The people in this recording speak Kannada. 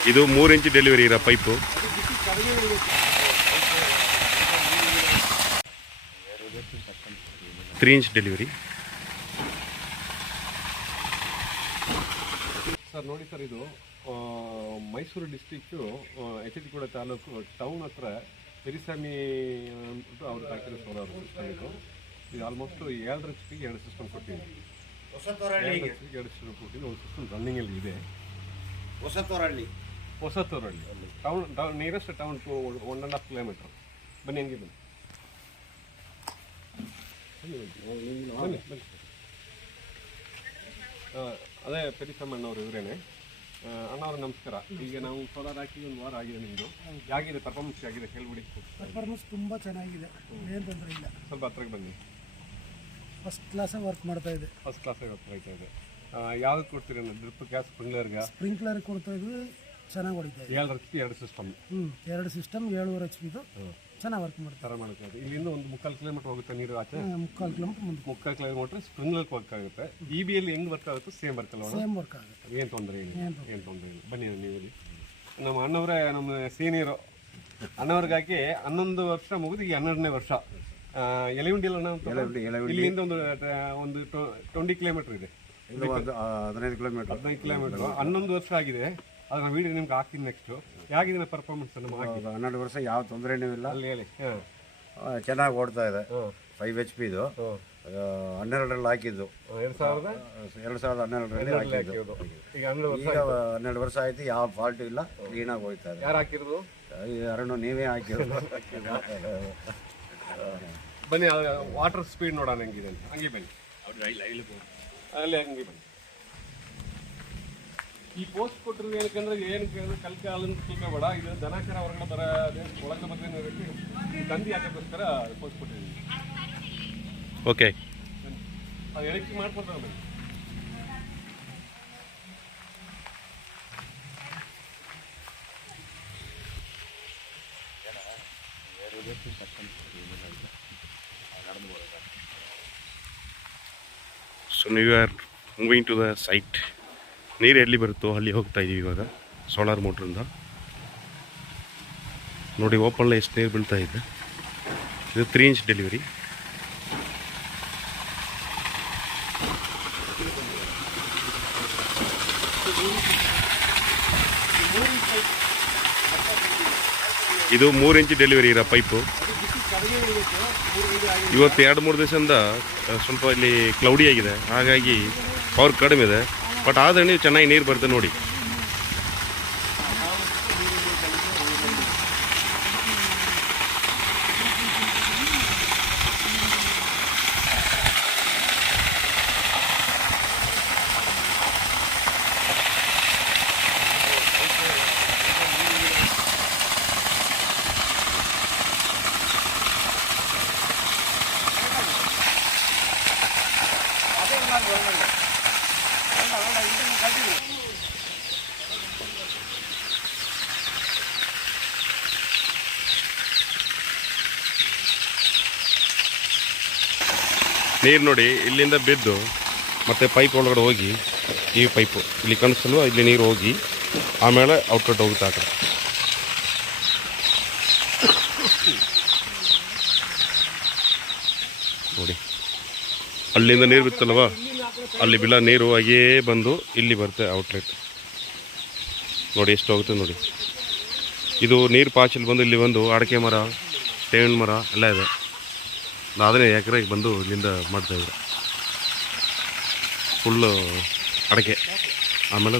ಇದು ಮೂರು ಇಂಚ್ ಡೆಲಿವರಿ ಇರೋ pipe three inch delivery sir ನೋಡಿ ಸರ್ ಇದು ಮೈಸೂರು ಡಿಸ್ಟಿಕ್ಕು ಎಚ್ ಡಿ ಕೂಡ ತಾಲೂಕು ಟೌನ್ ಹತ್ರ ಪೆರಿಸಾಮಿ ಅಂದ್ಬಿಟ್ಟು ಅವ್ರು ಹಾಕಿರೋ ಸೋಲಾರ್ ಸಿಸ್ಟಮ್ ಇದು. ಇದು ಆಲ್ಮೋಸ್ಟ್ ಎರಡು ಎಚ್ ಪಿಗೆ ಎರಡು ಸಿಸ್ಟಮ್ ಕೊಟ್ಟಿದ್ದೀವಿ ಎರಡು ಎಚ್ ಎರಡು ಸಿಸ್ಟಮ್ ಕೊಟ್ಟಿದ್ದು ಒಂದು ಸಿಸ್ಟಮ್ ರನ್ನಿಂಗಲ್ಲಿ ಇದೆ. Hosathoralli ಹೊಸತೂರಲ್ಲಿ. Town town nearest town to one and half kilometre ಬನ್ನಿ ಹಂಗೆ ಬನ್ನಿ. ಅದೇ ಬನ್ನಿ ಬನ್ನಿ. ಆ, ಅದೇ ಪೆರಿಸಮ್ಮಣ್ಣವ್ರು ಇವರೇನೆ. ಅಣ್ಣವ್ರ ನಮಸ್ಕಾರ. ಈಗ ನಾವು ಸೋಲಾರ್ ಹಾಕಿ ಒಂದು ವಾರ ಆಗಿದೆ ನಿಮ್ಮದು ಹೇಗಿದೆ ಪರ್ಫಾರ್ಮೆನ್ಸ್ ಆಗಿದೆ ಹೇಳ್ಬಿಡಿ. ಪರ್ಫಾರ್ಮೆನ್ಸ್ ತುಂಬ ಚೆನ್ನಾಗಿದೆ. ಏನು ತೊಂದರೆ ಇಲ್ಲ. ಸ್ವಲ್ಪ ಹತ್ರಕ್ಕೆ ಬನ್ನಿ. ಫಸ್ಟ್ ಕ್ಲಾಸಾಗಿ ವರ್ಕ್ ಮಾಡ್ತಾ ಇದೆ. ಫಸ್ಟ್ ಕ್ಲಾಸ್ ವರ್ಕ್ ಮಾಡ್ತಾ ಇದೆ. ಯಾವ್ದು ಕೊಡ್ತೀರಿ ಡ್ರಿಪ್ ಗ್ಯಾಸ್ ಸ್ಪ್ರಿಂಕ್ಲರ್ಗೆ ಸ್ಪ್ರಿಂಕ್ಲರ್ ಕೊಡ್ತಾ ಇದ್ವಿ. ಚೆನ್ನಾಗಿ ಹೊಡಿತಾ ಇದೆ. ಏಳು ಎರಡು ಸಿಸ್ಟಮ್ ಹ್ಞೂ ಎರಡು ಸಿಸ್ಟಮ್ ಏಳುವರೆ ಎಚ್ ಪಿದು ಚೆನ್ನಾಗಿ ವರ್ಕ್ ಮಾಡ್ತಾರೆ ಥರ ಮಾಡ್ತಾರೆ ಇಲ್ಲಿಂದ ಒಂದು ಮುಕ್ಕಾಲು ಕಿಲೋಮೀಟರ್ ಹೋಗುತ್ತೆ ನೀರು ಆಚೆ. ಮುಕ್ಕಾಲು ಕಿಲೋಮೀಟರ್ ಮುಂದೆ ಮುಕ್ಕಾಲು ಕಿಲೋಮೀಟರ್ ಸ್ಪ್ರಿಂಗ್ಲರ್ ವರ್ಕ್ ಆಗುತ್ತೆ. ಇ ಬಿಯಲ್ಲಿ ಹೆಂಗ್ ವರ್ಕ್ ಆಗುತ್ತೆ ಸೇಮ್ ಬರ್ತಲ್ಲ ಸೇಮ್ ವರ್ಕ್ ಆಗುತ್ತೆ. ಏನು ತೊಂದರೆ ಇಲ್ಲ. ಏನು ತೊಂದರೆ ಇಲ್ಲ. ಬನ್ನಿ ನೀವು ಇಲ್ಲಿ. ನಮ್ಮ ಅಣ್ಣವರೇ ನಮ್ಮ ಸೀನಿಯರು ಅಣ್ಣವ್ರಿಗಾಗಿ ಹನ್ನೊಂದು ವರ್ಷ ಮುಗಿದು ಈ ಹನ್ನೆರಡನೇ ವರ್ಷ. ಎಲೆವಂಡಿ ಅಣ್ಣ ಅಂತ ಇಲ್ಲಿಂದ ಒಂದು ಒಂದು ಟ್ವೆಂಟಿ ಕಿಲೋಮೀಟರ್ ಇದೆ. ಹದಿನೈದು ಕಿಲೋಮೀಟರ್ ಹದಿನೈದು ಕಿಲೋಮೀಟರ್ ಹನ್ನೊಂದು ವರ್ಷ ಆಗಿದೆ. ಅದನ್ನ ವೀಡಿಯೋ ನಿಮ್ಗೆ ಹಾಕ್ತೀನಿ ನೆಕ್ಸ್ಟು ಹೇಗಿದೆ ಪರ್ಫಾರ್ಮೆನ್ಸ್ ನಮ್ಮ ಹಾಕಿ ಹನ್ನೆರಡು ವರ್ಷ ಯಾವ ತೊಂದರೆನೂ ಇಲ್ಲ. ಅಲ್ಲಿ ಹೇಳಿ. ಹಾಂ. ಚೆನ್ನಾಗಿ ಓಡ್ತಾ ಇದೆ. ಫೈವ್ ಎಚ್ ಪಿ ಇದು ಹನ್ನೆರಡರಲ್ಲಿ ಹಾಕಿದ್ದು. ಎರಡು ಸಾವಿರದ? ಎರಡು ಸಾವಿರದ ಹನ್ನೆರಡರಲ್ಲಿ ಹಾಕಿದ್ದು. ಈಗ ಹನ್ನೆರಡು ವರ್ಷ ಆಯ್ತು. ಯಾವ ಫಾಲ್ಟ್ ಇಲ್ಲ ಕ್ಲೀನಾಗಿ ಹೋಗ್ತಾ ಇದೆ. ಯಾರು ಹಾಕಿರೋದು? ಎರಡು ನೀವೇ ಹಾಕಿರೋದು. ಬನ್ನಿ ವಾಟರ್ ಸ್ಪೀಡ್ ನೋಡೋಣ ಹಂಗಿದೆ ಅಂತ. ಹಂಗೆ ಬನ್ನಿ. ಅಲ್ಲಿ ಹಂಗೆ ಬನ್ನಿ. ಈ ಪೋಸ್ಟ್ ಕೊಟ್ಟಿರೋದು ಏನಕ್ಕಂದ್ರೆ ಏನಕ್ಕೆ ಅಂದ್ರೆ ಕಲ್ಕ ಹಾಲನ್ನು ತಿಳ್ಕೊಬೇಡ ಇದು ದನಕರ ಹೊರಗಡೆ ಬರ ಒಳಗೆ ಬಂದ್ರೆ ತಂದಿ ಹಾಕೋಕ್ಕೋಸ್ಕರ ಪೋಸ್ಟ್ ಕೊಟ್ಟಿದ್ದೀವಿ ಓಕೆ ಅದು ಎಳಕಿ ಮಾಡ್ಕೊಡ್ತಾರೆ ಬನ್ನಿ ಸೊ ನೀವು are moving to the site ನೀರು ಎಲ್ಲಿ ಬರುತ್ತೋ ಅಲ್ಲಿ ಹೋಗ್ತಾ ಇದೀವಿ ಇವಾಗ ಸೋಲಾರ್ ಮೋಟ್ರಿಂದ ನೋಡಿ ಓಪನ್ಲ ಎಷ್ಟು ನೀರು ಬೀಳ್ತಾ ಇದೆ. ಇದು ತ್ರೀ ಇಂಚ್ ಡೆಲಿವರಿ ಇದು ಮೂರು ಇಂಚ್ ಡೆಲಿವರಿ ಇರೋ ಪೈಪು ಇವತ್ತು ಎರಡು ಮೂರು ದಿವಸದಿಂದ ಸ್ವಲ್ಪ ಇಲ್ಲಿ ಕ್ಲೌಡಿ ಆಗಿದೆ. ಹಾಗಾಗಿ ಪವರ್ ಕಡಿಮೆ ಇದೆ. ಬಟ್ ಆದರೆ ನೀವು ಚೆನ್ನಾಗಿ ನೀರು ಬರುತ್ತೆ ನೋಡಿ ನೀರು ನೋಡಿ ಇಲ್ಲಿಂದ ಬಿದ್ದು ಮತ್ತೆ ಪೈಪ್ ಒಳಗಡೆ ಹೋಗಿ, ಈ ಪೈಪು ಇಲ್ಲಿ ಕಾಣಿಸಲ್ವ ಇಲ್ಲಿ ನೀರು ಹೋಗಿ ಆಮೇಲೆ ಔಟ್ಲೆಟ್ ಹೋಗುತ್ತೆ ಆ ಕಡೆ ನೋಡಿ. ಅಲ್ಲಿಂದ ನೀರು ಬಿತ್ತಲ್ವಾ? ಅಲ್ಲಿ ಬಿಲ್ಲ ನೀರು ಹಾಗೇ ಬಂದು ಇಲ್ಲಿ ಬರುತ್ತೆ ಔಟ್ಲೆಟ್ ನೋಡಿ, ಎಷ್ಟು ಹೋಗುತ್ತೆ ನೋಡಿ. ಇದು ನೀರು ಪಾಚಲ್ಲಿ ಬಂದು ಇಲ್ಲಿ ಬಂದು ಅಡಿಕೆ ಮರ ತೇವಿನ ಮರ ಎಲ್ಲ ಇದೆ. ಅದನ್ನೇ ಎಕರೆಗೆ ಬಂದು ಇಲ್ಲಿಂದ ಮಾಡ್ತಾ ಇದ್ರು ಫುಲ್ಲು ಅಡಿಕೆ. ಆಮೇಲೆ